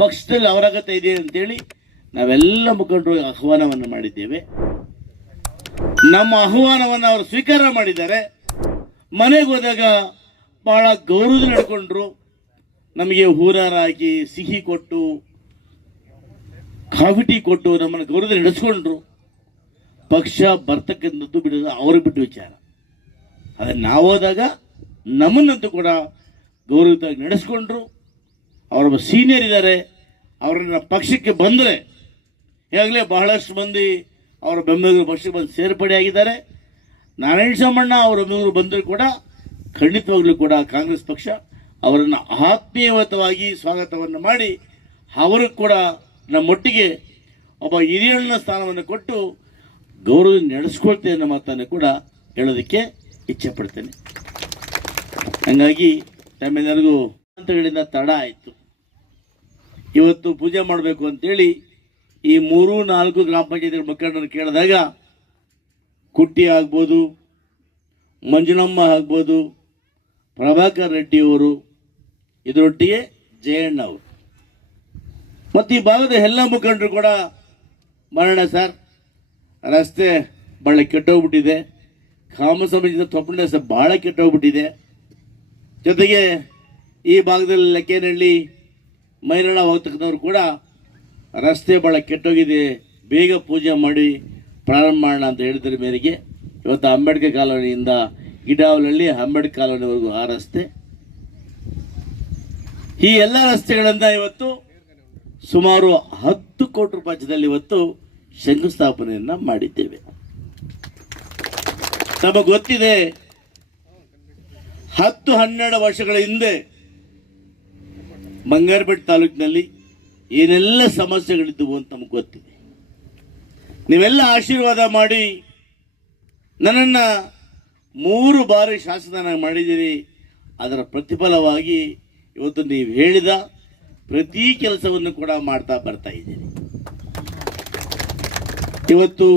ಇಲ್ಲಿ ಅವರ ಅಗತ್ಯ ಇದೆ ಅಂತೇಳಿ ನಾವೆಲ್ಲ ಮುಖಂಡರು ಆಹ್ವಾನವನ್ನು ಮಾಡಿದ್ದೇವೆ. ನಮ್ಮ ಆಹ್ವಾನವನ್ನು ಅವರು ಸ್ವೀಕಾರ ಮಾಡಿದ್ದಾರೆ. ಮನೆಗೆ ಹೋದಾಗ ಬಹಳ ಗೌರವ ನಡ್ಕೊಂಡ್ರು. ನಮಗೆ ಹೂರಾರಾಗಿ ಸಿಹಿ ಕೊಟ್ಟು ಕಾಫಿ ಟೀ ಕೊಟ್ಟು ನಮ್ಮನ್ನು ಗೌರವ ನಡೆಸ್ಕೊಂಡ್ರು. ಪಕ್ಷ ಬರ್ತಕ್ಕಂಥದ್ದು ಬಿಡೋದು ಅವ್ರಿಗೆ ಬಿಟ್ಟು ವಿಚಾರ. ಆದರೆ ನಾವು ಹೋದಾಗ ನಮ್ಮನ್ನಂತೂ ಕೂಡ ಗೌರವವಾಗಿ ನಡೆಸ್ಕೊಂಡ್ರು. ಅವರೊಬ್ಬ ಸೀನಿಯರ್ ಇದ್ದಾರೆ ಅವರನ್ನ ಪಕ್ಷಕ್ಕೆ ಬಂದರೆ, ಈಗಾಗಲೇ ಬಹಳಷ್ಟು ಮಂದಿ ಅವರ ಬೆಂಬಲಿಗರು ಪಕ್ಷಕ್ಕೆ ಬಂದು ಸೇರ್ಪಡೆಯಾಗಿದ್ದಾರೆ ನಾರಾಯಣ ಸಾಮಣ್ಣ ಅವರ ಬೆಂಬಲಿಗರು ಬಂದರೂ ಕೂಡ ಖಂಡಿತವಾಗಲೂ ಕೂಡ ಕಾಂಗ್ರೆಸ್ ಪಕ್ಷ ಅವರನ್ನು ಆತ್ಮೀಯತವಾಗಿ ಸ್ವಾಗತವನ್ನು ಮಾಡಿ, ಅವರು ಕೂಡ ನಮ್ಮೊಟ್ಟಿಗೆ ಒಬ್ಬ ಹಿರಿಯಣ್ಣ ಸ್ಥಾನವನ್ನು ಕೊಟ್ಟು ಗೌರವ ನಡೆಸ್ಕೊಳ್ತೇನೆ ಅನ್ನೋ ಮಾತನ್ನು ಕೂಡ ಹೇಳೋದಕ್ಕೆ ಇಚ್ಛೆ ಪಡ್ತೇನೆ. ಹಂಗಾಗಿ ತಮ್ಮೆಲ್ಲರಿಗೂ ಹಂತಗಳಿಂದ ತಡ ಆಯಿತು. ಇವತ್ತು ಪೂಜೆ ಮಾಡಬೇಕು ಅಂತೇಳಿ ಈ ಮೂರು, ನಾಲ್ಕು ಗ್ರಾಮ ಪಂಚಾಯತಿಗಳ ಮುಖಂಡರನ್ನು ಕೇಳಿದಾಗ ಕುಟ್ಟಿ ಆಗ್ಬೋದು, ಮಂಜುನಮ್ಮ ಆಗ್ಬೋದು, ಪ್ರಭಾಕರ್ ರೆಡ್ಡಿ ಅವರು, ಇದರೊಟ್ಟಿಗೆ ಜಯಣ್ಣ ಅವರು. ಮತ್ತು ಈ ಭಾಗದ ಎಲ್ಲ ಮುಖಂಡರು ಕೂಡ ಮರಣ ಸರ್, ರಸ್ತೆ ಭಾಳ ಕೆಟ್ಟೋಗ್ಬಿಟ್ಟಿದೆ. ಕಾಮ ಸಮಾಜದ ತೊಪ್ಪಂಡ ಸಹ ಭಾಳ ಕೆಟ್ಟೋಗ್ಬಿಟ್ಟಿದೆ. ಜೊತೆಗೆ ಈ ಭಾಗದಲ್ಲಿ ಲಕ್ಕೇನಹಳ್ಳಿ ಮೈರಾಣ ಹೋಗ್ತಕ್ಕಂಥವ್ರು ಕೂಡ ರಸ್ತೆ ಭಾಳ ಕೆಟ್ಟೋಗಿದೆ. ಬೇಗ ಪೂಜೆ ಮಾಡಿ ಪ್ರಾರಂಭ ಮಾಡೋಣ ಅಂತ ಹೇಳಿದ್ರ ಮೇರೆಗೆ. ಇವತ್ತು ಅಂಬೇಡ್ಕರ್ ಕಾಲೋನಿಯಿಂದ ಗಿಡಾವಲಹಳ್ಳಿ ಅಂಬೇಡ್ಕರ್ ಕಾಲೋನಿವರೆಗೂ ಆ ರಸ್ತೆ. ಈ ಎಲ್ಲ ರಸ್ತೆಗಳಿಂದ ಇವತ್ತು ಸುಮಾರು ಹತ್ತು ಕೋಟಿ ರೂಪಾಯಿ ಇವತ್ತು ಶಂಕುಸ್ಥಾಪನೆಯನ್ನು ಮಾಡಿದ್ದೇವೆ. ನಮಗೆ ಗೊತ್ತಿದೆ, ಹತ್ತು ಹನ್ನೆರಡು ವರ್ಷಗಳ ಹಿಂದೆ ಬಂಗಾರಪೇಟೆ ತಾಲೂಕಿನಲ್ಲಿ ಏನೆಲ್ಲ ಸಮಸ್ಯೆಗಳಿದ್ದವು ಅಂತ ನಮಗೆ ಗೊತ್ತಿದೆ. ನೀವೆಲ್ಲ ಆಶೀರ್ವಾದ ಮಾಡಿ ನನ್ನನ್ನು ಮೂರು ಬಾರಿ ಶಾಸನ ಮಾಡಿದ್ದೀರಿ. ಅದರ ಪ್ರತಿಫಲವಾಗಿ ಇವತ್ತು ನೀವು ಹೇಳಿದ ಪ್ರತಿ ಕೆಲಸವನ್ನು ಕೂಡ ಮಾಡ್ತಾ ಬರ್ತಾ ಇದ್ದೀರಿ. ಇವತ್ತು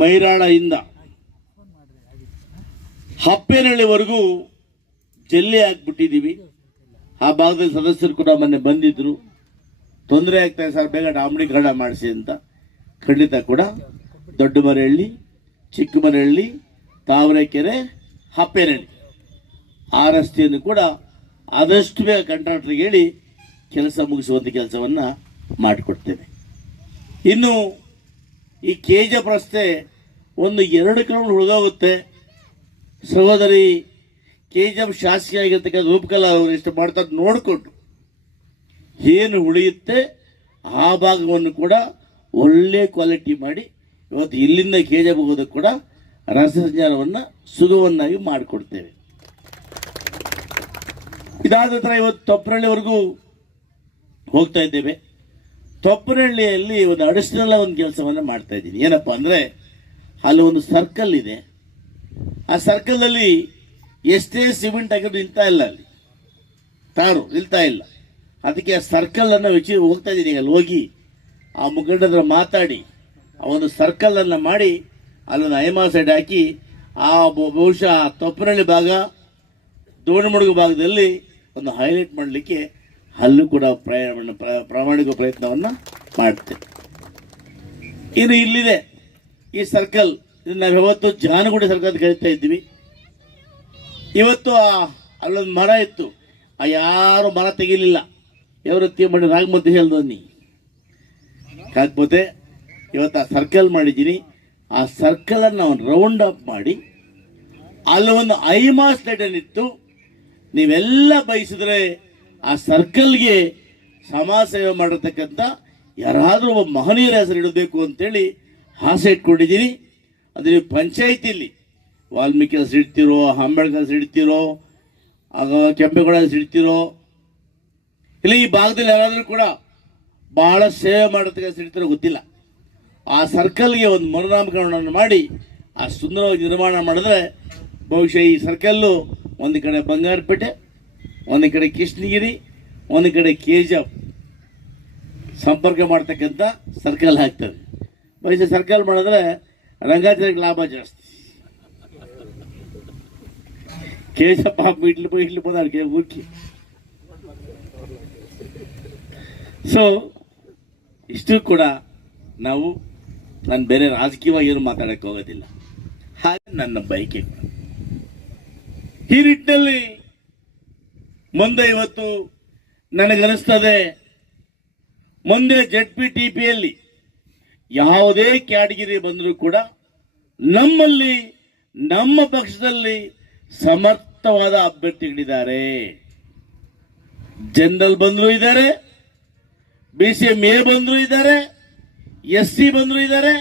ಮೈರಾಳದಿಂದ ಹಪ್ಪೇನಹಳ್ಳಿವರೆಗೂ ಜಲ್ಲಿ ಹಾಕ್ಬಿಟ್ಟಿದ್ದೀವಿ ಆ ಭಾಗದಲ್ಲಿ ಸದಸ್ಯರು ಕೂಡ ಮೊನ್ನೆ ಬಂದಿದ್ರು. ತೊಂದರೆ ಆಗ್ತಾ ಸರ್, ಬೇಗ ಡಾಂಬರೀಕರಣ ಮಾಡಿಸಿ ಅಂತ. ಖಂಡಿತ ಕೂಡ ದೊಡ್ಡ ಮರಹಳ್ಳಿ ಚಿಕ್ಕ ಮರಹಳ್ಳಿ ತಾವರೆಕೆರೆ, ಹಪ್ಪೇನಹಳ್ಳಿ ಆ ರಸ್ತೆಯನ್ನು ಕೂಡ ಆದಷ್ಟು ಬೇಗ ಕಂಟ್ರಾಕ್ಟ್ರಿಗೆ ಹೇಳಿ ಕೆಲಸ ಮುಗಿಸುವಂಥ ಕೆಲಸವನ್ನು ಮಾಡಿಕೊಡ್ತೇನೆ ಇನ್ನು ಈ ಕೆ ಜಿ ರಸ್ತೆ ಒಂದು ಎರಡು ಕಿಲೋಮೀಟರ್ ಉಳಿದೋಗುತ್ತೆ ಸಹೋದರಿ ಕೆ ಜಿ ಎಂ ಶಾಸಕಿ ಆಗಿರ್ತಕ್ಕಂಥ ರೂಪಕಲಾ ಅವರು ಇಷ್ಟು ಮಾಡ್ತಾ ನೋಡಿಕೊಂಡು ಏನು ಉಳಿಯುತ್ತೆ ಆ ಭಾಗವನ್ನು ಕೂಡ ಒಳ್ಳೆ ಕ್ವಾಲಿಟಿ ಮಾಡಿ ಇವತ್ತು ಇಲ್ಲಿಂದ ಕೆ ಜಿ ಹೋಗೋದಕ್ಕೆ ಕೂಡ ರಸ್ತೆ ಸಂಚಾರವನ್ನು ಸುಗಮವನ್ನಾಗಿ ಮಾಡಿಕೊಡ್ತೇವೆ. ಇದಾದ ನಂತರ ಇವತ್ತು ತೊಪ್ಪರಳ್ಳಿವರೆಗೂ ಹೋಗ್ತಾ ಇದ್ದೇವೆ. ತೊಪ್ಪರಹಳ್ಳಿಯಲ್ಲಿ ಒಂದು ಅಡಿಷನಲ್ ಒಂದು ಕೆಲಸವನ್ನು ಮಾಡ್ತಾ ಇದ್ದೀನಿ. ಏನಪ್ಪ ಅಂದರೆ ಅಲ್ಲಿ ಒಂದು ಸರ್ಕಲ್ ಇದೆ. ಆ ಸರ್ಕಲ್ನಲ್ಲಿ ಎಷ್ಟೇ ಸಿಮೆಂಟ್ ಹಾಕಿದ್ರು ನಿಲ್ತಾ ಇಲ್ಲ ಅಲ್ಲಿ. ತಾರು ನಿಲ್ತಾ ಇಲ್ಲ. ಅದಕ್ಕೆ ಆ ಸರ್ಕಲನ್ನು ವಿಚಿ ಹೋಗ್ತಾ ಇದ್ದೀನಿ ಅಲ್ಲಿ ಹೋಗಿ. ಆ ಮುಖಂಡದ್ರ ಮಾತಾಡಿ. ಆ ಒಂದು ಸರ್ಕಲನ್ನು ಮಾಡಿ ಅಲ್ಲೊಂದು ಐಮಾ ಸೈಡ್ ಹಾಕಿ ಆ ಬಹುಶಃ ಬಹುಶಃ ತೊಪ್ಪನಹಳ್ಳಿ ಭಾಗ, ದೋಣಿಮುಡುಗು ಭಾಗದಲ್ಲಿ ಒಂದು ಹೈಲೈಟ್ ಮಾಡಲಿಕ್ಕೆ ಅಲ್ಲೂ ಕೂಡ ಪ್ರಯಾಣ ಪ್ರ- ಪ್ರಾಮಾಣಿಕ ಪ್ರಯತ್ನವನ್ನು ಮಾಡ್ತೇವೆ ಇನ್ನು ಇಲ್ಲಿದೆ. ಈ ಸರ್ಕಲ್ ಇದನ್ನು ನಾವು ಯಾವತ್ತು ಜಾನಗುಡಿ ಸರ್ಕಲ್ ಕರಿತಾ ಇದ್ವಿ ಇವತ್ತು ಆ, ಅಲ್ಲೊಂದು ಮರ ಇತ್ತು. ಆ ಯಾರು ಮರ ತೆಗಿಲಿಲ್ಲ. ఎవరు ಮಾಡಿ ರಾಗಮದ್ದು ಹೇಳ್ದ ನೀ? ಕಾಕ್ಬೋತೆ ಇವತ್ತು ಆ ಸರ್ಕಲ್ ಮಾಡಿದ್ದೀನಿ. ಆ ಸರ್ಕಲನ್ನು ನಾವು ರೌಂಡ್ ಅಪ್ ಮಾಡಿ, ಅಲ್ಲಿ ಒಂದು ಮಾಸ್ ಸ್ಟೇಡನ್ ಇತ್ತು. ನೀವೆಲ್ಲ ಬಯಸಿದ್ರೆ ಆ ಸರ್ಕಲ್ಗೆ ಸಮಾಜ ಸೇವೆ ಮಾಡಿರ್ತಕ್ಕಂಥ ಯಾರಾದರೂ ಒಬ್ಬ ಮಹನೀಯರ ಹೆಸರು ಇಡಬೇಕು ಅಂತೇಳಿ ಆಸೆ ಇಟ್ಕೊಂಡಿದ್ದೀನಿ. ಅದು ನೀವು ಪಂಚಾಯತಿಲಿ ವಾಲ್ಮೀಕಿ ಇಡ್ತಿರೋ ಅಂಬೇಡ್ಕರ್ ಇಡ್ತಿರೋ ಆಗ ಕೆಂಪೇಗೌಡ ಇಡ್ತಿರೋ ಇಲ್ಲ ಈ ಭಾಗದಲ್ಲಿ ಯಾರಾದರೂ ಕೂಡ ಬಹಳ ಸೇವೆ ಮಾಡೋದಕ್ಕೆ ಹೆಸರು ಇಡ್ತಿರೋ ಗೊತ್ತಿಲ್ಲ. ಆ ಸರ್ಕಲ್ಗೆ ಒಂದು ಮರುನಾಮಕರಣವನ್ನು ಮಾಡಿ, ಆ ಸುಂದರವಾಗಿ ನಿರ್ಮಾಣ ಮಾಡಿದ್ರೆ ಬಹುಶಃ ಈ ಸರ್ಕಲ್ಲು ಒಂದು ಕಡೆ ಬಂಗಾರಪೇಟೆ, ಒಂದು ಕಡೆ ಕೃಷ್ಣಗಿರಿ, ಒಂದು ಕಡೆ ಕೆ ಜಿ ಎಫ್ ಸಂಪರ್ಕ ಮಾಡ್ತಕ್ಕಂಥ ಸರ್ಕಲ್ ಆಗ್ತದೆ. ಬಹುಶಃ ಸರ್ಕಲ್ ಮಾಡಿದ್ರೆ ರಂಗಾಚಾರಕ್ಕೆ ಲಾಭ ಜಾಸ್ತಿ. ಕೇಶಪ್ಪ ಇಡ್ಲಿ పోతాడు కే ఊరికి ಸೊ ಇಷ್ಟು ಕೂಡ ನಾವು ನಾನು ಬೇರೆ ರಾಜಕೀಯವಾಗಿ ಏನು ಮಾತಾಡಕ್ಕೆ ಹೋಗೋದಿಲ್ಲ ಹಾಗೆ ನನ್ನ ಬಯಕೆ. ಈ ನಿಟ್ಟಿನಲ್ಲಿ ಮುಂದೆ ಇವತ್ತು ನನಗನಿಸ್ತದೆ ಮುಂದೆ ಜೆಡ್ ಪಿ ಟಿ ಪಿಯಲ್ಲಿ ಯಾವುದೇ ಕ್ಯಾಟಗಿರಿ ಬಂದರೂ ಕೂಡ ನಮ್ಮಲ್ಲಿ, ನಮ್ಮ ಪಕ್ಷದಲ್ಲಿ ಸಮರ್ಥವಾದ ಅಭ್ಯರ್ಥಿಗಳಿದ್ದಾರೆ ಜನರಲ್ ಬಂದ್ರು ಇದ್ದಾರೆ ಬಿ ಸಿ ಎಂ ಎ ಬಂದ್ರು ಇದ್ದಾರೆ ಎಸ್ ಸಿ ಬಂದ್ರು ಇದ್ದಾರೆ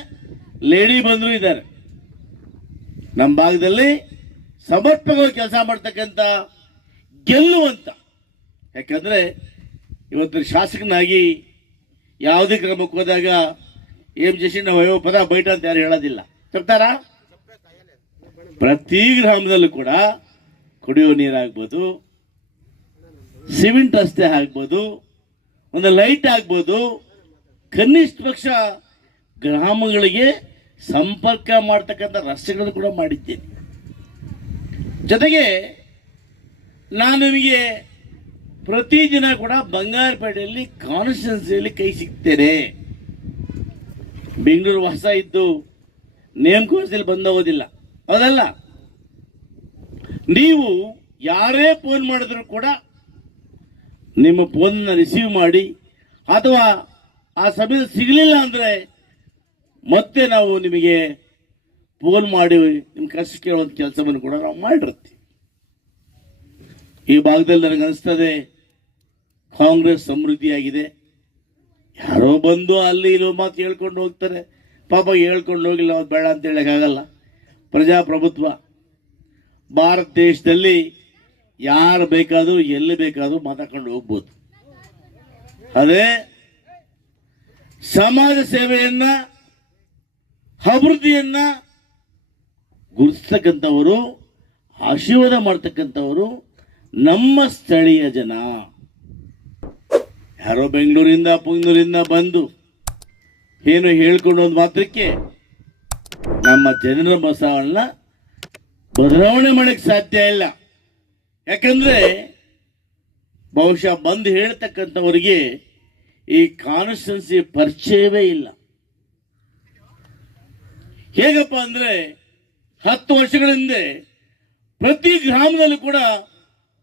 ಲೇಡಿ ಬಂದ್ರು ಇದ್ದಾರೆ ನಮ್ಮ ಭಾಗದಲ್ಲಿ ಸಮರ್ಪಕವಾಗಿ ಕೆಲಸ ಮಾಡ್ತಕ್ಕಂಥ ಗೆಲ್ಲುವಂತ ಯಾಕಂದ್ರೆ ಇವತ್ತು ಶಾಸಕನಾಗಿ ಯಾವುದೇ ಕ್ರಮಕ್ಕೆ ಹೋದಾಗ ಎಂ ಜಸಿ ನಾವು ಅಯ್ಯೋ ಪದ ಬೈಟ ಅಂತ ಯಾರು ಹೇಳೋದಿಲ್ಲ చెప్తారా ಪ್ರತಿ ಗ್ರಾಮದಲ್ಲೂ ಕೂಡ ಕುಡಿಯೋ ನೀರಾಗ್ಬೋದು ಸಿಮೆಂಟ್ ರಸ್ತೆ ಆಗ್ಬೋದು, ಒಂದು ಲೈಟ್ ಆಗ್ಬೋದು, ಕನಿಷ್ಠ ಪಕ್ಷ ಗ್ರಾಮಗಳಿಗೆ ಸಂಪರ್ಕ ಮಾಡ್ತಕ್ಕಂಥ ರಸ್ತೆಗಳನ್ನು ಕೂಡ ಮಾಡಿದ್ದೇನೆ. ಜೊತೆಗೆ ನಾನು ನಿಮಗೆ ಪ್ರತಿದಿನ ಕೂಡ ಬಂಗಾರಪೇಟೆಯಲ್ಲಿ ಕಾನ್ಸ್ಟಿಟ್ಯೂನ್ಸಿಯಲ್ಲಿ ಕೈ ಸಿಗ್ತೇನೆ. ಬೆಂಗಳೂರು ಹೊಸ ಇದ್ದು ನೇಮಕೋಶದಲ್ಲಿ ಬಂದೋಗೋದಿಲ್ಲ ಹೌದಲ್ಲ ನೀವು ಯಾರೇ ಫೋನ್ ಮಾಡಿದ್ರು ಕೂಡ ನಿಮ್ಮ ಫೋನ್ನ ರಿಸೀವ್ ಮಾಡಿ ಅಥವಾ ಆ ಸಮಯದಲ್ಲಿ ಸಿಗಲಿಲ್ಲ ಅಂದರೆ ಮತ್ತೆ ನಾವು ನಿಮಗೆ ಫೋನ್ ಮಾಡಿ ನಿಮ್ಮ ಕಷ್ಟ ಕೇಳುವಂಥ ಕೆಲಸವನ್ನು ಕೂಡ ನಾವು ಮಾಡಿರ್ತೀವಿ. ಈ ಭಾಗದಲ್ಲಿ ನನಗೆ ಅನಿಸ್ತದೆ, ಕಾಂಗ್ರೆಸ್ ಸಮೃದ್ಧಿಯಾಗಿದೆ. ಯಾರೋ ಬಂದು ಅಲ್ಲಿ ಇಲ್ಲೋ ಮಾತು ಹೇಳ್ಕೊಂಡು ಹೋಗ್ತಾರೆ. ಪಾಪ ಹೇಳ್ಕೊಂಡು ಹೋಗಿಲ್ಲ ಅವ್ರು ಬೇಡ ಅಂತ ಹೇಳೋಕ್ಕಾಗಲ್ಲ. ಪ್ರಜಾಪ್ರಭುತ್ವ ಭಾರತ ದೇಶದಲ್ಲಿ ಯಾರು ಬೇಕಾದರೂ, ಎಲ್ಲಿ ಬೇಕಾದರೂ ಮಾತಾಡ್ಕೊಂಡು ಹೋಗ್ಬೋದು. ಅದೇ ಸಮಾಜ ಸೇವೆಯನ್ನ, ಅಭಿವೃದ್ಧಿಯನ್ನ ಗುರುತಿಸ್ತಕ್ಕಂಥವರು, ಆಶೀರ್ವಾದ ಮಾಡ್ತಕ್ಕಂಥವರು ನಮ್ಮ ಸ್ಥಳೀಯ ಜನ. ಯಾರೋ ಬೆಂಗಳೂರಿಂದ ಪುಂಗೂರಿಂದ ಬಂದು ಏನು ಹೇಳ್ಕೊಂಡು ಒಂದು ಮಾತ್ರಕ್ಕೆ ನಮ್ಮ ಜನರ ಬಸವನ್ನ ಬದಲಾವಣೆ ಮಾಡಕ್ಕೆ ಸಾಧ್ಯ ಇಲ್ಲ. ಯಾಕಂದ್ರೆ ಬಹುಶಃ ಬಂದು ಹೇಳ್ತಕ್ಕಂಥವರಿಗೆ ಈ ಕಾನ್ಸ್ಟಿಟ್ಯೂನ್ಸಿ ಪರಿಚಯವೇ ಇಲ್ಲ. ಹೇಗಪ್ಪ ಅಂದ್ರೆ ಹತ್ತು ವರ್ಷಗಳ ಹಿಂದೆ ಪ್ರತಿ ಗ್ರಾಮದಲ್ಲೂ ಕೂಡ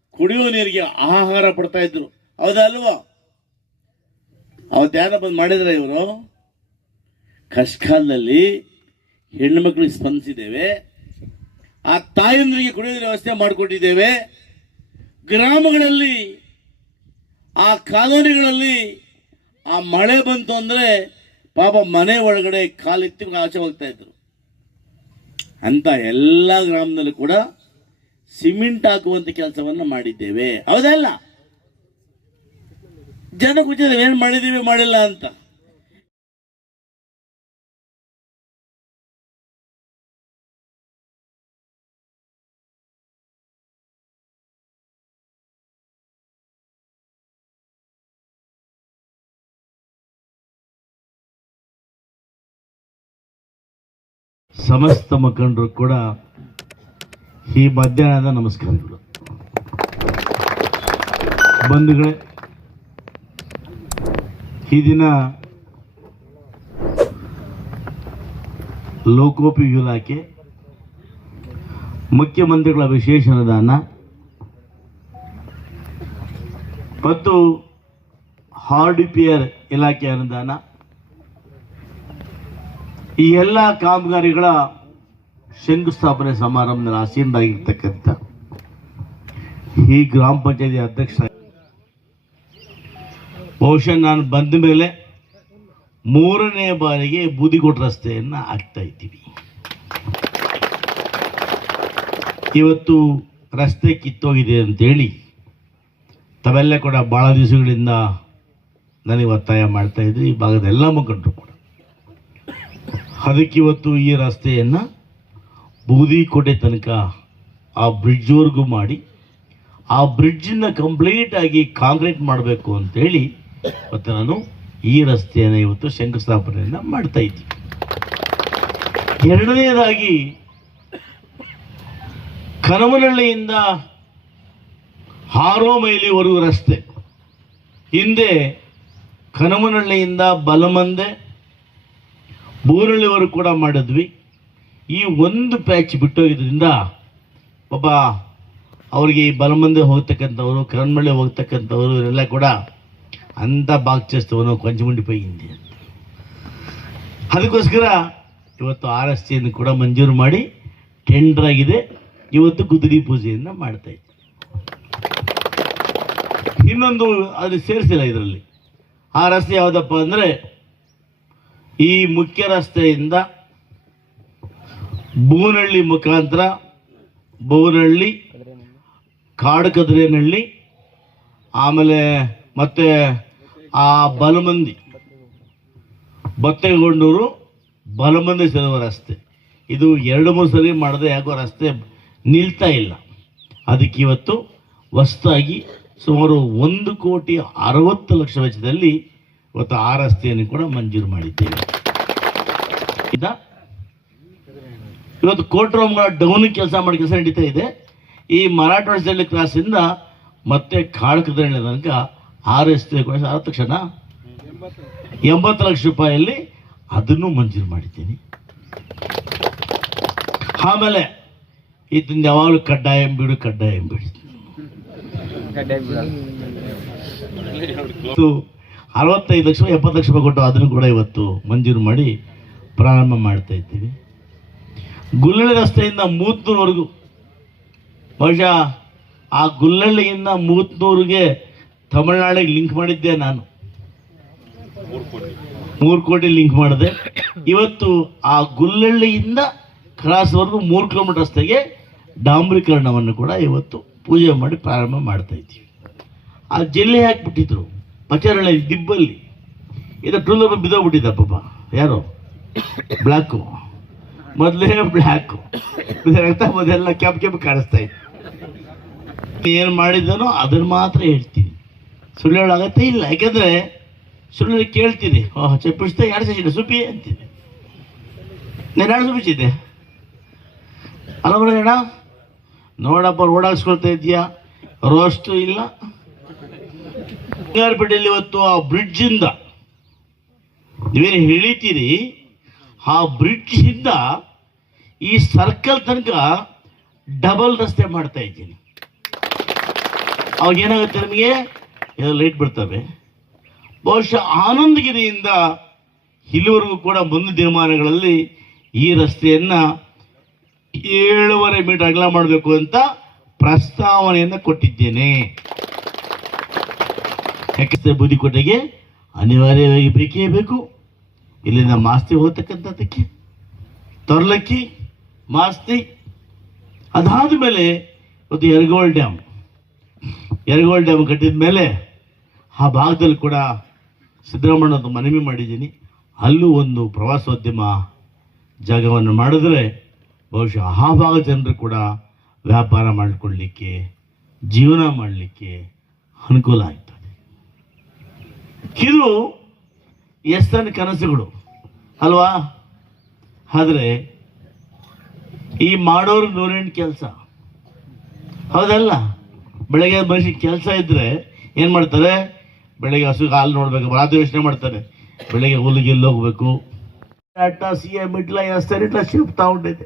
ಕುಡಿಯುವ ನೀರಿಗೆ ಆಹಾರ ಪಡ್ತಾ ಇದ್ರು. ಹೌದಾ ಅಲ್ವಾ ಯಾರ ಬಂದು ಮಾಡಿದ್ರ ಇವರು? ಕಷ್ಟಕಾಲದಲ್ಲಿ ಹೆಣ್ಣು ಮಕ್ಕಳಿಗೆ ಸ್ಪಂದಿಸಿದ್ದೇವೆ. ಆ ತಾಯಂದ್ರಿಗೆ ಕುಡಿಯುವ ವ್ಯವಸ್ಥೆ ಮಾಡಿಕೊಟ್ಟಿದ್ದೇವೆ. ಗ್ರಾಮಗಳಲ್ಲಿ, ಆ ಕಾಲೋನಿಗಳಲ್ಲಿ ಆ ಮಳೆ ಬಂತು ಅಂದರೆ ಪಾಪ ಮನೆ ಒಳಗಡೆ ಕಾಲೆತ್ತಿ ಆಚೆ ಹೋಗ್ತಾ ಇದ್ರು. ಅಂತ ಎಲ್ಲ ಗ್ರಾಮದಲ್ಲೂ ಕೂಡ ಸಿಮೆಂಟ್ ಹಾಕುವಂಥ ಕೆಲಸವನ್ನು ಮಾಡಿದ್ದೇವೆ. ಹೌದಲ್ಲ? ಜನ ಕೂತಿದ್ರೆ ಏನು ಮಾಡಿದ್ದೀವಿ ಮಾಡಿಲ್ಲ ಅಂತ. ಸಮಸ್ತ ಮುಖಂಡರು ಕೂಡ ಈ ಮಧ್ಯಾಹ್ನದ ನಮಸ್ಕಾರಗಳು. ಬಂಧುಗಳೇ, ಈ ದಿನ ಲೋಕೋಪಯೋಗಿ ಇಲಾಖೆ, ಮುಖ್ಯಮಂತ್ರಿಗಳ ವಿಶೇಷ ಅನುದಾನ ಮತ್ತು ಹಾರ್ಡಿಪಿಯರ್ ಇಲಾಖೆ ಅನುದಾನ ಈ ಎಲ್ಲ ಕಾಮಗಾರಿಗಳ ಶಂಕುಸ್ಥಾಪನೆ ಸಮಾರಂಭದ ಆಸೀನರಾಗಿರ್ತಕ್ಕಂಥ ಈ ಗ್ರಾಮ ಪಂಚಾಯತಿ ಅಧ್ಯಕ್ಷ ಬಹುಶಃ ನಾನು ಬಂದ ಮೇಲೆ ಮೂರನೇ ಬಾರಿಗೆ ಬೂದಿಕೋಟ್ ರಸ್ತೆಯನ್ನು ಹಾಕ್ತಾ ಇದ್ದೀವಿ. ಇವತ್ತು ರಸ್ತೆ ಕಿತ್ತೋಗಿದೆ ಅಂತೇಳಿ ತಾವೆಲ್ಲ ಕೂಡ ಭಾಳ ದಿವಸಗಳಿಂದ ನನಗೆ ಒತ್ತಾಯ ಮಾಡ್ತಾ ಇದ್ರಿ ಈ ಭಾಗದ ಎಲ್ಲ ಮುಖಂಡರು ಅದಕ್ಕೆ ಇವತ್ತು ಈ ರಸ್ತೆಯನ್ನು ಬೂದಿಕೋಟೆ ತನಕ ಆ ಬ್ರಿಡ್ಜ್ವರೆಗೂ ಮಾಡಿ, ಆ ಬ್ರಿಡ್ಜನ್ನ ಕಂಪ್ಲೀಟ್ ಆಗಿ ಕಾಂಕ್ರೀಟ್ ಮಾಡಬೇಕು ಅಂತೇಳಿ ಮತ್ತು ನಾನು ಈ ರಸ್ತೆಯನ್ನು ಇವತ್ತು ಶಂಕುಸ್ಥಾಪನೆಯನ್ನು ಮಾಡ್ತಾ ಇದ್ದೀನಿ. ಎರಡನೇದಾಗಿ ಕನವನಹಳ್ಳಿಯಿಂದ ಆರೋ ಮೈಲಿವರೆಗೂ ರಸ್ತೆ. ಹಿಂದೆ ಕನಮನಹಳ್ಳಿಯಿಂದ ಬಲಮಂದೆ ಬೋರಳಿಯವರು ಕೂಡ ಮಾಡಿದ್ವಿ. ಈ ಒಂದು ಪ್ಯಾಚ್ ಬಿಟ್ಟೋಗಿದ್ದರಿಂದ ಪಾಪ ಅವರಿಗೆ ಈ ಬಲಮಂದಿ ಹೋಗ್ತಕ್ಕಂಥವ್ರು ಕರಣ್ಮಳ್ಳಿ ಹೋಗ್ತಕ್ಕಂಥವ್ರು ಇವರೆಲ್ಲ ಕೂಡ ಅಂಥ ಬಾಗ್ ಚೇಸ್ತವನು ಕೊಂಚಮುಂಡಿ ಪೈ ಅದಕ್ಕೋಸ್ಕರ ಇವತ್ತು ಆರ್ ಎಸ್ ಸಿಯನ್ನು ಕೂಡ ಮಂಜೂರು ಮಾಡಿ ಟೆಂಡರ್ ಆಗಿದೆ. ಇವತ್ತು ಕುದುರೆ ಪೂಜೆಯನ್ನು ಮಾಡ್ತಾ ಇದ್ದೀವಿ ಇನ್ನೊಂದು ಅದು ಸೇರಿಸಿಲ್ಲ ಇದರಲ್ಲಿ. ಆ ರಸ್ತೆ ಯಾವುದಪ್ಪ ಅಂದರೆ ಈ ಮುಖ್ಯ ರಸ್ತೆಯಿಂದ ಬೂನಹಳ್ಳಿ ಮುಖಾಂತರ ಬೂನಹಳ್ಳಿ ಕಾಡು ಕದ್ರೇನಳ್ಳಿ ಆಮೇಲೆ ಮತ್ತೆ ಆ ಬಲಮಂದಿ, ಬತ್ತೆಗೊಂಡೂರು ಬಲಮಂದಿ ಸೇರುವ ರಸ್ತೆ. ಇದು ಎರಡು ಮೂರು ಸರಿ ಮಾಡದೆ ಯಾಕೋ ರಸ್ತೆ ನಿಲ್ತಾ ಇಲ್ಲ. ಅದಕ್ಕೆ ಇವತ್ತು ಹೊಸದಾಗಿ ಸುಮಾರು ಒಂದು ಕೋಟಿ ಅರವತ್ತು ಲಕ್ಷ ವೆಚ್ಚದಲ್ಲಿ ಇವತ್ತು ಆ ರಸ್ತೆಯನ್ನು ಕೂಡ ಮಂಜೂರು ಮಾಡಿದ್ದೇವೆ. ಇವತ್ತು ಇವತ್ತು ರೂಮ್ಗಳ ಡೌನ್ ಕೆಲಸ ಮಾಡಿ ಕೆಲಸ ನಡೀತಾ ಇದೆ. ಈ ಮರಾಠವಾಡದಲ್ಲಿ ಕ್ರಾಸಿಂದ ಮತ್ತೆ ಕಾಳಕದಲ್ಲಿ ತನಕ ಆ ರಸ್ತೆ ಕೂಡ ಆದ ತಕ್ಷಣ ಎಂಬತ್ತು ಲಕ್ಷ ರೂಪಾಯಲ್ಲಿ ಅದನ್ನು ಮಂಜೂರು ಮಾಡಿದ್ದೀನಿ. ಆಮೇಲೆ ಇದನ್ನ ಯಾವಾಗಲೂ ಕಡ್ಡಾಯ ಬಿಡು ಕಡ್ಡಾಯ ಬಿಡು ಅರವತ್ತೈದು ಲಕ್ಷ, ಎಪ್ಪತ್ತು ಲಕ್ಷ ರೂಪಾಯಿ ಕೊಟ್ಟು ಅದನ್ನು ಕೂಡ ಇವತ್ತು ಮಂಜೂರು ಮಾಡಿ ಪ್ರಾರಂಭ ಮಾಡ್ತಾ ಇದ್ದೀವಿ. ಗುಲ್ಲಳ್ಳಿ ರಸ್ತೆಯಿಂದ ಮೂತ್ನೂರ್ವರೆಗೂ, ಬಹುಶಃ ಆ ಗುಲ್ಲಳ್ಳಿಯಿಂದ ಮೂತ್ನೂರಿಗೆ ತಮಿಳ್ನಾಡಿಗೆ ಲಿಂಕ್ ಮಾಡಿದ್ದೆ ನಾನು. ಮೂರು ಕೋಟಿ ಲಿಂಕ್ ಮಾಡಿದೆ. ಇವತ್ತು ಆ ಗುಲ್ಲಳ್ಳಿಯಿಂದ ಕ್ರಾಸ್ವರೆಗೂ ಮೂರು ಕಿಲೋಮೀಟರ್ ರಸ್ತೆಗೆ ಡಾಂಬರೀಕರಣವನ್ನು ಕೂಡ ಇವತ್ತು ಪೂಜೆ ಮಾಡಿ ಪ್ರಾರಂಭ ಮಾಡ್ತಾ ಇದ್ದೀವಿ. ಆ ಜಿಲ್ಲೆ ಹಾಕಿಬಿಟ್ಟಿದ್ರು ಪಚಾರಳ್ಳಿ ದಿಬ್ಬಲ್ಲಿ. ಇದು ಟುಲ್ಲಪ್ಪ ಬಿದ್ದೋಗ್ಬಿಟ್ಟಿದ್ದ ಪಾಪ. ಯಾರು? ಬ್ಲ್ಯಾಕು ಮೊದಲೇ ಬ್ಲ್ಯಾಕು ರಕ್ತ ಮೊದಲೆಲ್ಲ ಕೆಂಪು ಕೆಂಪು ಕಾಣಿಸ್ತಾ ಇತ್ತು. ಏನು ಮಾಡಿದ್ದಾನೋ ಅದನ್ನು ಮಾತ್ರ ಹೇಳ್ತೀನಿ. ಸುಳ್ಳು ಹೇಳಾಗತ್ತೆ ಇಲ್ಲ. ಯಾಕೆಂದರೆ ಸುಳ್ಳು ಕೇಳ್ತೀನಿ ಓಹ್ ಚಪ್ಪಿಸ್ತಾ ಎರಡು ಸೆಷನ್ ಸುಪಿ ಅಂತೀನಿ ನಾನು ಎರಡು ಸುಪಿಸಿದ್ದೆ ಅಲ್ಲ ಬರೋಣ ನೋಡಪ್ಪ, ರೋಡ್ ಹಾಕ್ಸ್ಕೊಳ್ತಾ ಇದೆಯಾ ರೋಸ್ಟು ಇಲ್ಲ. ಬಂಗಾರಪೇಟೆಯಲ್ಲಿ ಇವತ್ತು ಆ ಬ್ರಿಡ್ಜಿಂದ ನೀವೇನು ಹೇಳಿತೀರಿ ಆ ಬ್ರಿಡ್ಜಿಂದ ಈ ಸರ್ಕಲ್ ತನಕ ಡಬಲ್ ರಸ್ತೆ ಮಾಡ್ತಾ ಇದ್ದೀನಿ. ಅವಾಗ ಏನಾಗುತ್ತೆ ನಮಗೆ? ಎಲ್ಲ ಲೈಟ್ ಬಿಡ್ತವೆ. ಬಹುಶಃ ಆನಂದಗಿರಿಯಿಂದ ಇಲ್ಲಿವರೆಗೂ ಕೂಡ ಮುಂದಿನ ದಿನಮಾನಗಳಲ್ಲಿ ಈ ರಸ್ತೆಯನ್ನು ಏಳುವರೆ ಮೀಟರ್ ಅಗಲ ಮಾಡಬೇಕು ಅಂತ ಪ್ರಸ್ತಾವನೆಯನ್ನು ಕೊಟ್ಟಿದ್ದೇನೆ. ಯಾಕಂದ್ರೆ ಬೂದಿಕೋಟೆಗೆ ಅನಿವಾರ್ಯವಾಗಿ ಬೇಕೇ ಬೇಕು. ಇಲ್ಲಿಂದ ಮಾಸ್ತಿ ಹೋಗ್ತಕ್ಕಂಥದ್ದಕ್ಕೆ ತೊರ್ಲಕ್ಕಿ, ಮಾಸ್ತಿ, ಅದಾದ ಮೇಲೆ ಒಂದು ಯರಗೋಳ್ ಡ್ಯಾಮ್. ಯರಗೋಳ್ ಡ್ಯಾಮ್ ಕಟ್ಟಿದ ಮೇಲೆ ಆ ಭಾಗದಲ್ಲಿ ಕೂಡ ಸಿದ್ದರಾಮಣ್ಣದ್ದು ಮನವಿ ಮಾಡಿದ್ದೀನಿ. ಅಲ್ಲೂ ಒಂದು ಪ್ರವಾಸೋದ್ಯಮ ಜಾಗವನ್ನು ಮಾಡಿದ್ರೆ ಬಹುಶಃ ಆ ಭಾಗದ ಜನರು ಕೂಡ ವ್ಯಾಪಾರ ಮಾಡಿಕೊಳ್ಳಲಿಕ್ಕೆ ಜೀವನ ಮಾಡಲಿಕ್ಕೆ ಅನುಕೂಲ ಆಗ್ತದೆ ಇದು ಎಷ್ಟನ ಕನಸುಗಳು ಅಲ್ವಾ ಆದರೆ ಈ ಮಾಡೋರು ನೂರೆಂಟು ಕೆಲಸ ಹೌದಲ್ಲ ಬೆಳಗ್ಗೆ ಮನುಷ್ಯಗೆ ಕೆಲಸ ಇದ್ದರೆ ಏನು ಮಾಡ್ತಾರೆ ಬೆಳಗ್ಗೆ ಹಸು ಹಾಲು ನೋಡ್ಬೇಕು ರಾತ್ರಿ ಯೋಚನೆ ಮಾಡ್ತಾರೆ ಬೆಳಗ್ಗೆ ಹುಲ್ಲಿಗೆ ಎಲ್ಲಿ ಹೋಗ್ಬೇಕು అట్టా సీఎం ఇట్లా వేస్తారు ఇట్లా చెప్తా ఉండేది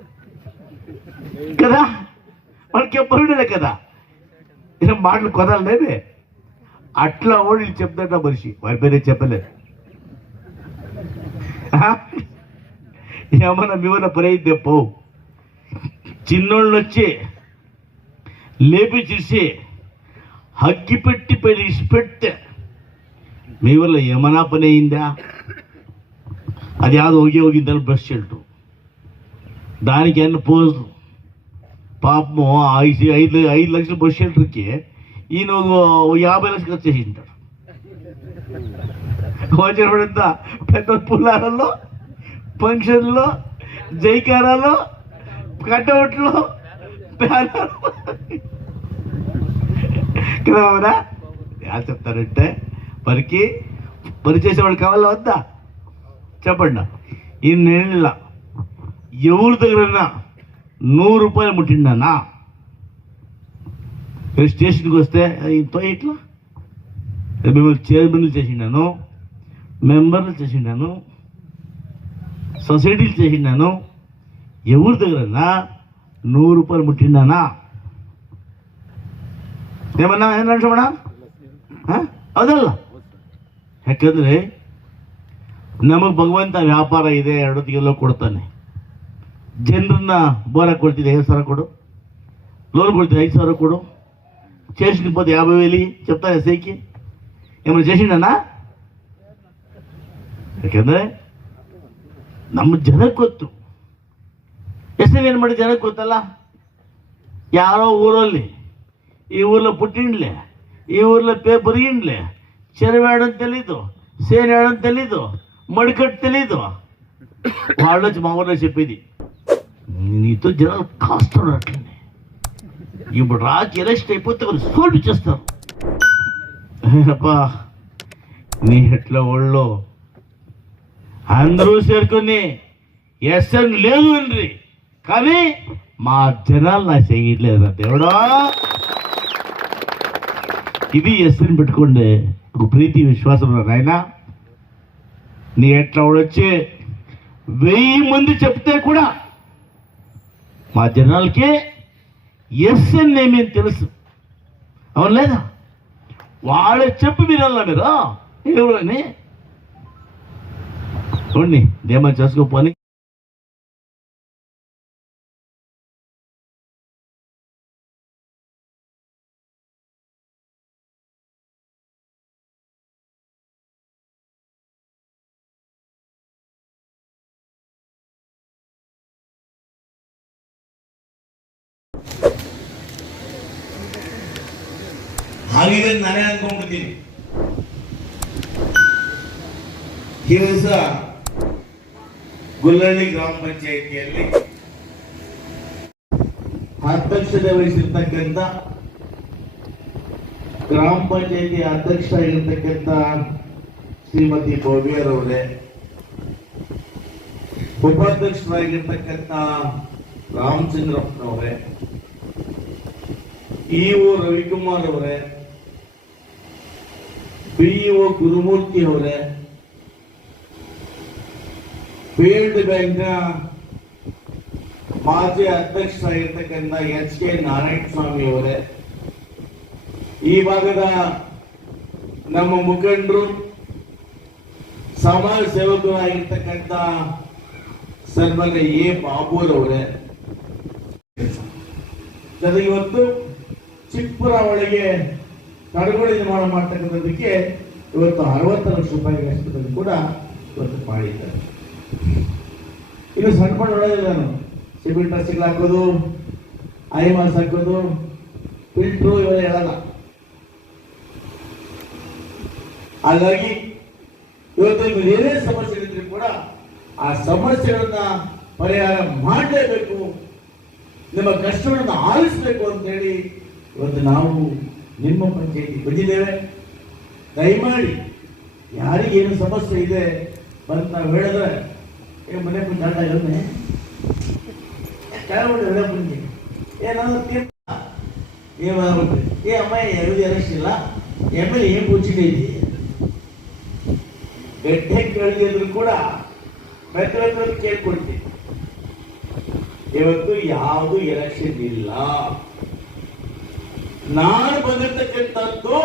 కదా మనకి ఎప్పుడు ఉండేది కదా ఇలా మాటలు కొనాలనేది అట్లా ఓడి చెప్తాడు ఆ మనిషి. వారి పేరే చెప్పలేదు. ఏమన్నా మిమ్మల్ని ప్రయత్నం పో. చిన్నోళ్ళు వచ్చి లేపి చూసి హక్కి పెట్టి పని ఇసిపెట్టే మీ వల్ల ఏమైనా పని అయిందా అది యాదో ఒక ఒగిందని బ్రష్ చేయటం దానికి అన్న పోజులు. పాపము ఐదు ఐదు ఐదు లక్షలు బ్రష్ చేయటానికి ఈయన యాభై లక్షలు వచ్చేసి ఉంటాడు. ఉంటాడు వచ్చినప్పుడంతా పెద్ద పుల్లారల్లో ఫంక్షన్లో జైకారాలో కటౌట్లు కదా ఎలా చెప్తారంటే మరికి పని చేసేవాడు కావాలా వద్దా? చెప్పండి. ఈ నెల ఎవరి దగ్గరన్నా నూరు రూపాయలు ముట్టిండన్నా స్టేషన్కి వస్తే ఇంతో ఇట్లా మిమ్మల్ని చైర్మన్ చేసిండాను మెంబర్లు చేసిండాను సొసైటీలు చేసిండాను ఎవరి దగ్గరన్నా నూరు రూపాయలు ముట్టిండానా ఏమన్నా ಏನ್ ಅನ್ಸೋಣ ಹೌದಲ್ಲ ಯಾಕಂದ್ರೆ ನಮಗೆ ಭಗವಂತ ವ್ಯಾಪಾರ ಇದೆ ಎರಡೊತ್ತಿಗೆಲ್ಲ ಕೊಡ್ತಾನೆ ಜನರನ್ನ ಬೋರ ಕೊಡ್ತಿದ್ದೆ ಐದು ಸಾವಿರ ಕೊಡು లోన్ కొడితే ఐదు ಸಾವಿರ ಕೊಡು చేర్చుకుని పోతే యాభై వేలు చెప్తాను ఎస్ఐకి ఏమైనా చేసిండన్నా ಯಾಕೆಂದರೆ ನಮ್ಮ ಜನಕ್ಕೆ ಗೊತ್ತು ಹೆಸರು ಏನು ಮಾಡಿ ಜನಕ್ಕೆ ಗೊತ್ತಲ್ಲ ಯಾರೋ ಊರಲ್ಲಿ ಈ ಊರಲ್ಲಿ ಪುಟ್ಟಿಂಡ್ಲೆ ಈ ಊರಲ್ಲಿ ಪೇ ಬರಿಗಿಂಡ್ಲೆ చెరవాడు అని తెలీదు. సేనాడు అని తెలీదు. మడికట్టు తెలీదు. వాళ్ళు వచ్చి మా ఊర్లో చెప్పేది. నీతో జనాలు కాస్తున్నాడు అట్లనే. ఇప్పుడు రాజు అరెస్ట్ అయిపోతే వాళ్ళు సోల్వ్ చేస్తారు అబ్బా నీ ఎట్లా ఒళ్ళో అందరూ చేరుకొని ఎస్ఎన్ లేదు అండి కానీ మా జనాలు నా చేయట్లేదు దేవుడా. ఇది ఎస్ఎన్ పెట్టుకోండి. ఒక ప్రీతి విశ్వాసం నాయన. నీ ఎట్లా వచ్చి వెయ్యి మంది చెప్తే కూడా మా జనాలకి ఎస్ఎన్ ఏమేమి తెలుసు. అవును లేదా? వాళ్ళు చెప్పి వినాలా మీరు? ఎవరు అని. చూడండి దేమని చేసుకోపోని ಹಾಗಿದೆ ನಾನೇ ಅನ್ಕೊಂಡ್ಬಿಡ್ತೀನಿ. ಈ ದಿವಸ ಗುಲ್ಲಳ್ಳಿ ಗ್ರಾಮ ಪಂಚಾಯಿತಿಯಲ್ಲಿ ಅಧ್ಯಕ್ಷತೆ ವಹಿಸಿರ್ತಕ್ಕಂಥ ಗ್ರಾಮ ಪಂಚಾಯಿತಿ ಅಧ್ಯಕ್ಷ ಇರತಕ್ಕಂಥ ಶ್ರೀಮತಿ ಭವ್ಯರವರೇ ಉಪಾಧ್ಯಕ್ಷರಾಗಿರ್ತಕ್ಕಂಥ ರಾಮಚಂದ್ರಪ್ಪನವರೇ ಇಒ ರವಿಕುಮಾರ್ ಅವರೇ ಬಿಇಒ ಗುರುಮೂರ್ತಿ ಅವರೇ, ಫೀಲ್ಡ್ ಬ್ಯಾಂಕ್ನ ಮಾಜಿ ಅಧ್ಯಕ್ಷರಾಗಿರ್ತಕ್ಕಂಥ ಎಚ್ ಕೆ ನಾರಾಯಣ ಸ್ವಾಮಿ ಅವರೇ, ಈ ಭಾಗದ ನಮ್ಮ ಮುಖಂಡರು, ಸಮಾಜ ಸೇವಕರಾಗಿರ್ತಕ್ಕಂಥ ಸನ್ಮಾನ್ಯ ಎ ಬಾಬುರವರೇ. ಜೊತೆಗೆ ಇವತ್ತು ಚಿಕ್ಕಪುರ ಒಳಗೆ ತಡೆಗೋಡೆ ನಿರ್ಮಾಣ ಮಾಡ್ತಕ್ಕಂಥದ್ದಕ್ಕೆ ಇವತ್ತು ಅರವತ್ತು ಲಕ್ಷ ರೂಪಾಯಿ ವೆಚ್ಚದಲ್ಲಿ ಕೂಡ ಇವತ್ತು ಮಾಡಿದ್ದಾರೆ. ಇನ್ನು ಸಣ್ಣ ಪಣ್ಣ ನೋಡೋದಿಲ್ಲ ನಾನು ಸಿಮೆಂಟ್ ರಸ್ತೆಗಳು ಹಾಕೋದು ಐಮಾಸ್ ಹಾಕೋದು, ಫಿಲ್ಟ್ರು ಇವೆಲ್ಲ ಹೇಳಲ್ಲ. ಹಾಗಾಗಿ ಇವತ್ತು ಏನೇ ಸಮಸ್ಯೆ ಇದ್ರೆ ಕೂಡ ಆ ಸಮಸ್ಯೆಗಳನ್ನ ಪರಿಹಾರ ಮಾಡಲೇಬೇಕು. ನಿಮ್ಮ ಕಷ್ಟಗಳನ್ನು ಆಲಿಸಬೇಕು ಅಂತ ಹೇಳಿ ಇವತ್ತು ನಾವು ನಿಮ್ಮ ಪಂಚಾಯತಿ ಬಂದಿದ್ದೇವೆ. ದಯಮಾಡಿ ಯಾರಿಗೇನು ಸಮಸ್ಯೆ ಇದೆ ಬಂದು ನಾವು ಹೇಳಿದ್ರೆ, ಏ ಮನೆ ಕುಂತ ಇರೋನೆ ಕೆಳಗಡೆ ಒಳ್ಳೆ ಬಂದಿ ಏನಾದ್ರು ತೀರ್ಥ. ಏನಾಗುತ್ತೆ ಏ ಅಮ್ಮ ಎರಡು ಎಲೆಕ್ಷನ್ ಇಲ್ಲ ಎಂ ಎಲ್ ಏನು ಪೂಚಿಗೆ ಇದೆ ಕೇಳಿದ್ರು ಕೂಡ ಮೆತ್ತ ಕೇಳ್ಕೊಡ್ತೀನಿ ಇವತ್ತು ಯಾವುದು ಎಲೆಕ್ಷನ್ ಇಲ್ಲ. ನಾನು ಬಂದಿರ್ತಕ್ಕಂಥದ್ದು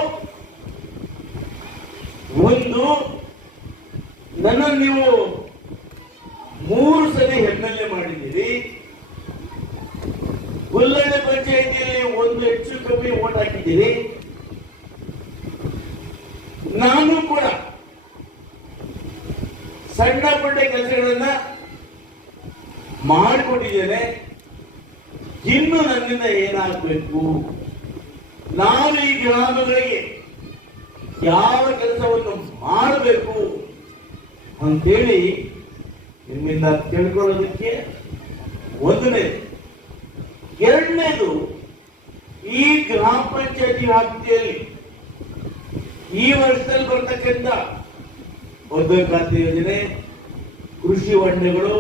ಒಂದು ನನ್ನ ನೀವು ಮೂರು ಸಲ ಎಂ ಎಲ್ ಎ ಮಾಡಿದ್ದೀರಿ. ಹುಲ್ಲಳ್ಳಿ ಪಂಚಾಯಿತಿಯಲ್ಲಿ ಒಂದು ಹೆಚ್ಚು ಕಮ್ಮಿ ಓಟ್ ಹಾಕಿದ್ದೀರಿ. ನಾನು ಕೂಡ ಸಣ್ಣ ಪುಟ್ಟ ಕೆಲಸಗಳನ್ನ ಮಾಡಿಕೊಟ್ಟಿದ್ದೇನೆ. ಇನ್ನು ನನ್ನಿಂದ ಏನಾಗಬೇಕು? ನಾನು ಈ ಗ್ರಾಮಗಳಿಗೆ ಯಾವ ಕೆಲಸವನ್ನು ಮಾಡಬೇಕು ಅಂತೇಳಿ ನಿಮ್ಮಿಂದ ತಿಳ್ಕೊಳ್ಳೋದಕ್ಕೆ ಒಂದನೇ, ಎರಡನೇದು, ಈ ಗ್ರಾಮ ಪಂಚಾಯತಿ ವ್ಯಾಪ್ತಿಯಲ್ಲಿ ಈ ವರ್ಷದಲ್ಲಿ ಬರ್ತಕ್ಕಂಥ ಉದ್ಯೋಗ ಖಾತೆ ಯೋಜನೆ, ಕೃಷಿ ಹೊಂಡಗಳು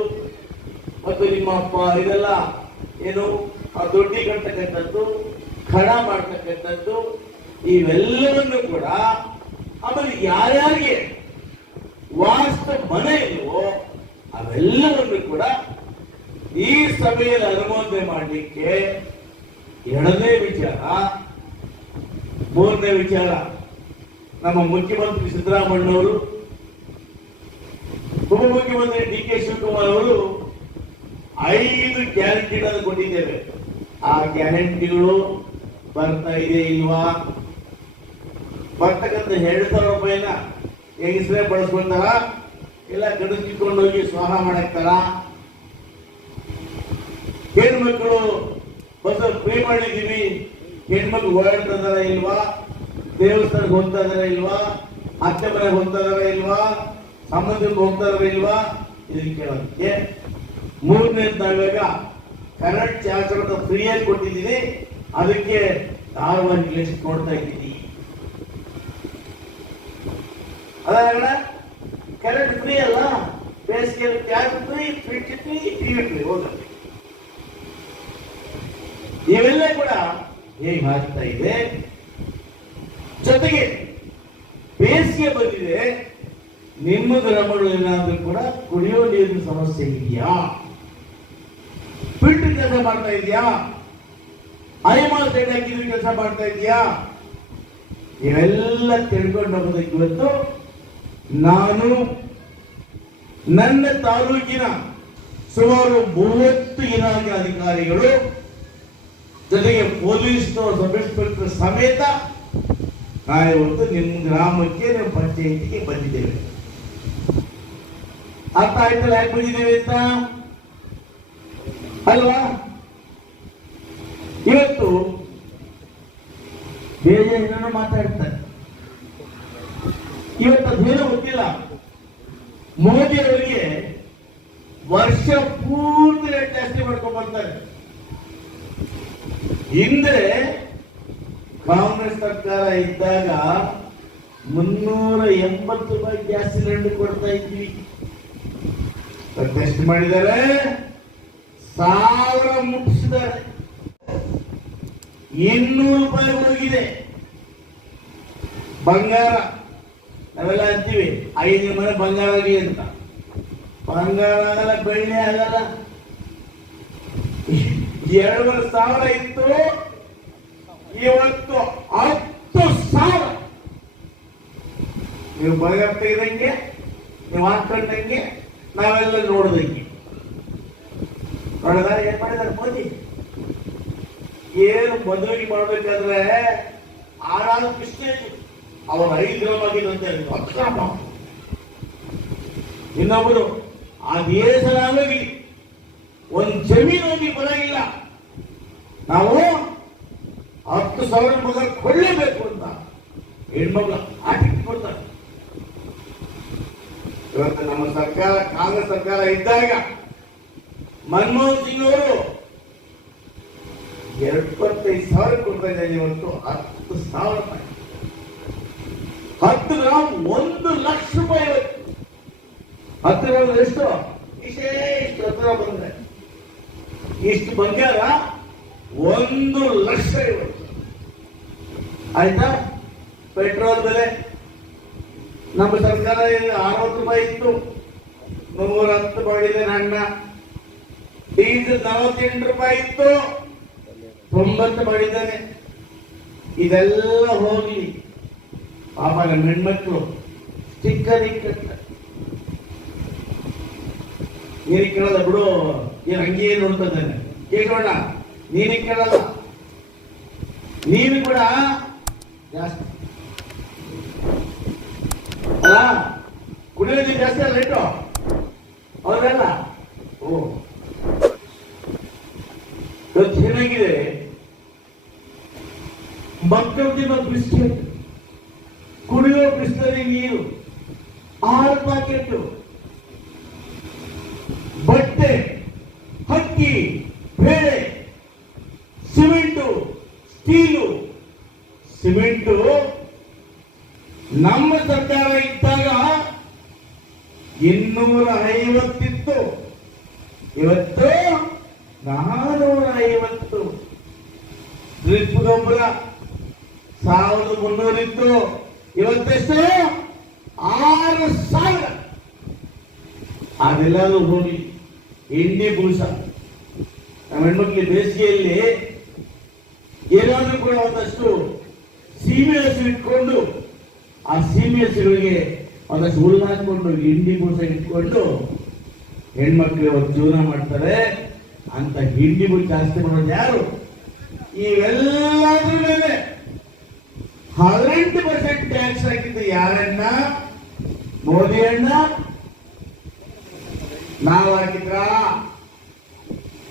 ಮತ್ತು ನಿಮ್ಮ ಇದೆಲ್ಲ ಏನು ಆ ದೊಡ್ಡಿ ಕಟ್ತಕ್ಕಂಥದ್ದು ಖಡ ಮಾಡ್ತಕ್ಕಂಥದ್ದು ಇವೆಲ್ಲವನ್ನೂ ಕೂಡ ಆಮೇಲೆ ಯಾರ್ಯಾರಿಗೆ ವಾಸ್ತು ಮನೆ ಇಲ್ವೋ ಅವೆಲ್ಲವನ್ನು ಕೂಡ ಈ ಸಭೆಯಲ್ಲಿ ಅನುಮೋದನೆ ಮಾಡಲಿಕ್ಕೆ ಎರಡನೇ ವಿಚಾರ, ಮೂರನೇ ವಿಚಾರ. ನಮ್ಮ ಮುಖ್ಯಮಂತ್ರಿ ಸಿದ್ದರಾಮಣ್ಣವರು ಉಪಮುಖ್ಯಮಂತ್ರಿ ಡಿ ಕೆ ಶಿವಕುಮಾರ್ ಅವರು ಐದು ಗ್ಯಾರಂಟಿಗಳನ್ನು ಕೊಟ್ಟಿದ್ದೇವೆ. ಆ ಗ್ಯಾರಂಟಿಗಳು ಬರ್ತಾ ಇದೆ ಇಲ್ವಾ? ಬರ್ತಕ್ಕಂಥ ಎರಡು ಸಾವಿರ ರೂಪಾಯಿನ ಹೆಂಗಸರೇ ಬಳಸ್ಕೊಂತಾರ ಇಲ್ಲ ಗಡಿಸ್ಕೊಂಡು ಹೋಗಿ ಸ್ವಾಹ ಮಾಡಾಕ್ತಾರ? ಹೆಣ್ಮಕ್ಳು ಬಸ್ ಫ್ರೀ ಮಾಡಿದೀವಿ ಹೆಣ್ಮಕ್ಳು ಓಡಾಡ್ತಾ ಇಲ್ವಾ? ದೇವಸ್ಥಾನಕ್ಕೆ ಹೋಗ್ತಾ ಇದಾರ ಇಲ್ವಾ? ಅತ್ತೆ ಮನೆಗೆ ಹೋಗ್ತಾ ಇದಾರ ಇಲ್ವಾ? ಸಂಬಂಧಕ್ಕೆ ಹೋಗ್ತಾ ಇದಾರ ಇಲ್ವಾ? ಇದನ್ನ ಕೇಳೋದಕ್ಕೆ ಮೂರನೇದಾದಾಗ ಕರೆಂಟ್ ಚಾರ್ಜ್ ಅಂತ ಫ್ರೀಯಾಗಿ ಕೊಟ್ಟಿದ್ದೀನಿ. ಅದಕ್ಕೆ ಧಾರವಾಡ ಇಂಗ್ಲಿಷ್ ಕೊಡ್ತಾ ಇದ್ದೀನಿ. ಅದಾಗಣ ಕರೆಂಟ್ ಫ್ರೀ ಅಲ್ಲ? ಬೇಸಿಗೆಯಲ್ಲಿ charge free fridge free TV free ಹೋಗುತ್ತೆ ಇವೆಲ್ಲ ಕೂಡ ಹೇಗೆ ಆಗ್ತಾ ಇದೆ ಜೊತೆಗೆ ಬೇಸಿಗೆ ಬಂದಿದೆ. ನಿಮ್ಮ ಗ್ರಾಮಗಳು ಏನಾದ್ರೂ ಕೂಡ ಕುಡಿಯೋ ನೀರಿನ ಸಮಸ್ಯೆ ಇದೆಯಾ? ಫಿಲ್ಟರ್ ಕೆಲಸ ಮಾಡ್ತಾ ಇದೆಯಾ? ಸೈಡ್ ಹಾಕಿದ್ರೆ ಕೆಲಸ ಮಾಡ್ತಾ ಇದೆಯಾ ಇವೆಲ್ಲ ತಿಳ್ಕೊಂಡು ಇವತ್ತು ನಾನು ನನ್ನ ತಾಲೂಕಿನ ಸುಮಾರು ಮೂವತ್ತು ಇಲಾಖೆ ಅಧಿಕಾರಿಗಳು, ಜೊತೆಗೆ ಪೊಲೀಸ್ ಸಬ್ ಇನ್ಸ್ಪೆಕ್ಟರ್ ಸಮೇತ ನಾವು ಇವತ್ತು ನಿಮ್ಮ ಗ್ರಾಮಕ್ಕೆ ನಿಮ್ಮ ಪಂಚಾಯಿತಿಗೆ ಬಂದಿದ್ದೇವೆ. ಅರ್ಥ ಆಯ್ತಲ್ಲ ಯಾಕೆ ಬಂದಿದ್ದೇವೆ ಅಂತ? ಅಲ್ವಾ? ಇವತ್ತು ಬೇರೆ ಏನೇನೋ ಮಾತಾಡ್ತಾರೆ. ಇವತ್ತು ಅದೇನು ಗೊತ್ತಿಲ್ಲ. ಮೋದಿ ಅವರಿಗೆ ವರ್ಷ ಪೂರ್ತಿ ರೇಟ್ ಜಾಸ್ತಿ ಮಾಡ್ಕೊಂಡು ಬರ್ತಾರೆ. ಹಿಂದೆ ಕಾಂಗ್ರೆಸ್ ಸರ್ಕಾರ ಇದ್ದಾಗ ಮುನ್ನೂರ ಎಂಬತ್ತು ರೂಪಾಯಿ ಗ್ಯಾಸ್ ಸಿಲಿಂಡರ್ ಕೊಡ್ತಾ ಇದ್ವಿ. ಟೆಸ್ಟ್ ಮಾಡಿದ್ದಾರೆ ಸಾವಿರ ಮುಟ್ಟಿಸಿದ್ದಾರೆ ಇನ್ನೂರು ರೂಪಾಯಿ ಹೋಗಿದೆ ಬಂಗಾರ, ನಾವೆಲ್ಲ ಅಂತೀವಿ, ಐದು ಮನೆ ಬಂಗಾರ ಆಗಲಿ ಅಂತ. ಬಂಗಾರ ಆಗಲ್ಲ, ಬೆಳ್ಳಿ ಆಗಲ್ಲ. ಎರಡೂವರೆ ಸಾವಿರ ಇತ್ತು, ಇವತ್ತು ಹತ್ತು ಸಾವಿರ. ನೀವು ಬಂಗಾರ ತೆಗೆದಂಗೆ, ನೀವು ಹಾಕೊಂಡಂಗೆ ನಾವೆಲ್ಲ ನೋಡಿದಂಗೆ. ನೋಡಿದಾರೆ, ಏನ್ ಮಾಡಿದಾರೆ ಮೋದಿ? ಏನು ಮದುವೆ ಮಾಡ್ಬೇಕಾದ್ರೆ ಆರಾರು ಕೃಷ್ಣ ಅವರ ಐದು ಗ್ರಾಮ ಆಗಿದಂತೆ ಇನ್ನೊಬ್ರು ಇನ್ನೊಬ್ಬರು ಆ ದೇಶನಾಗಲಿ ಒಂದು ಜಮೀನು ಹೋಗಿ ನಾವು ಹತ್ತು ಸಾವಿರ ಮಗ ಕೊಳ್ಳೇಬೇಕು ಅಂತ. ಹೆಣ್ಮಕ್ಳು ಆಟಿಕೆ ಕೊಡ್ತಾರೆ. ಇವತ್ತು ನಮ್ಮ ಸರ್ಕಾರ, ಕಾಂಗ್ರೆಸ್ ಸರ್ಕಾರ ಇದ್ದಾಗ ಮನಮೋಹನ್ ಸಿಂಗ್ ಅವರು ಎಪ್ಪತ್ತೈದು ಸಾವಿರ ಕೊಡ್ತಾ ಇದ್ದಾರೆ ಹತ್ತು ಸಾವಿರ ರೂಪಾಯಿ. ಹತ್ತು ಗ್ರಾಮ್ ಒಂದು ಲಕ್ಷ ರೂಪಾಯಿ ಇವತ್ತು ಹತ್ತು ಗ್ರಾಮ್ ಎಷ್ಟು? ವಿಶೇಷ ಹತ್ರ ಬಂದ್ರೆ. ಇಷ್ಟು ಬಂಗಾರ ಒಂದು ಲಕ್ಷ ಇವತ್ತು ಆಯ್ತಾ? ಪೆಟ್ರೋಲ್ ಬೆಲೆ? ನಮ್ಮ ಸರ್ಕಾರ ಅರವತ್ತು ರೂಪಾಯಿ ಇತ್ತು. ನೂರ ಹತ್ತು ಮಾಡಿದೆ ಅಣ್ಣ. ಡೀಸೆಲ್ ನಲವತ್ತೆಂಟು ರೂಪಾಯಿ ಇತ್ತು. ತೊಂಬತ್ತು ಮಾಡಿದ್ದಾನೆ. ಇದೆಲ್ಲ ಹೋಗ್ಲಿ. ಪಾಪ ನಮ್ಮ ಹೆಣ್ಮಕ್ಳು, ಚಿಕ್ಕ ಇಕ್ಕತ್ತ ನೀನು ಕೇಳಲ್ಲ ಬಿಡು ಏನ್ ಹಂಗೆ ನೋಡ್ತಾನೆ ಕೇಳೋಣ ನೀನು ಕೇಳಲ್ಲ. ನೀನು ಕೂಡ ಜಾಸ್ತಿ. ಅಲ್ಲ ಕುಡಿಯೋ ಜಾಸ್ತಿ ಅಲ್ಲ ಇಟ್ಟು ಹೌದಲ್ಲ? ಓ. ಇವತ್ತು ಏನಾಗಿದೆ ಮಕ್ಕಳಿಗೆ ಬಿಸ್ಕೆಟ್ ಕುಡಿಯೋ ಬಿಸ್ಲರಿ ನೀರು, ಆರು ಪ್ಯಾಕೆಟ್ ಬಟ್ಟೆ, ಹಕ್ಕಿ, ಬೇಳೆ, ಸಿಮೆಂಟು, ಸ್ಟೀಲು. ಸಿಮೆಂಟು ನಮ್ಮ ಸರ್ಕಾರ ಇದ್ದಾಗ ಇನ್ನೂರ ಐವತ್ತಿತ್ತು ಇವತ್ತು ನಾನೂರ ಐವತ್ತು ಡ್ರಿಪ್ ಗೊಬ್ಬರ ಸಾವಿರದ ಮುನ್ನೂರಿತ್ತು ಇವತ್ತೆಷ್ಟು? ಆರು ಸಾವಿರ. ಅದೆಲ್ಲರೂ ಹೋಗಿ ಹಿಂಡಿ ಪುರುಷ ನಮ್ಮ ಹೆಣ್ಮಕ್ಳಿಗೆ ಬೇಸಿಗೆಯಲ್ಲಿ ಏನಾದ್ರೂ ಕೂಡ ಒಂದಷ್ಟು ಸೀಮೆ ಹಸು ಇಟ್ಕೊಂಡು, ಆ ಸೀಮೆ ಹಸುಗಳಿಗೆ ಒಂದಷ್ಟು ಹುಲ್ಲು ಹಾಕೊಂಡು ಹಿಂಡಿ ಬೂಸ ಇಟ್ಕೊಂಡು ಹೆಣ್ಮಕ್ಳು ಅವತ್ತು ಜೀವನ ಮಾಡ್ತಾರೆ. ಅಂತ ಹಿಂಡಿಗೂ ಜಾಸ್ತಿ ಮಾಡೋದು ಯಾರು? ಇವೆಲ್ಲದ್ರ ಮೇಲೆ ಹದಿನೆಂಟು ಪರ್ಸೆಂಟ್ ಟ್ಯಾಕ್ಸ್ ಹಾಕಿದ್ದು ಯಾರಣ್ಣ? ಮೋದಿ ಅಣ್ಣ ನಾವು ಹಾಕಿದ್ರ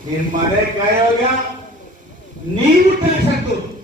ನಿಮ್ಮ ಮನೆ ಕಾಯೋಗ. ನೀವು ಟ್ಯಾಕ್ಸ್ ಹಾಕೋದು.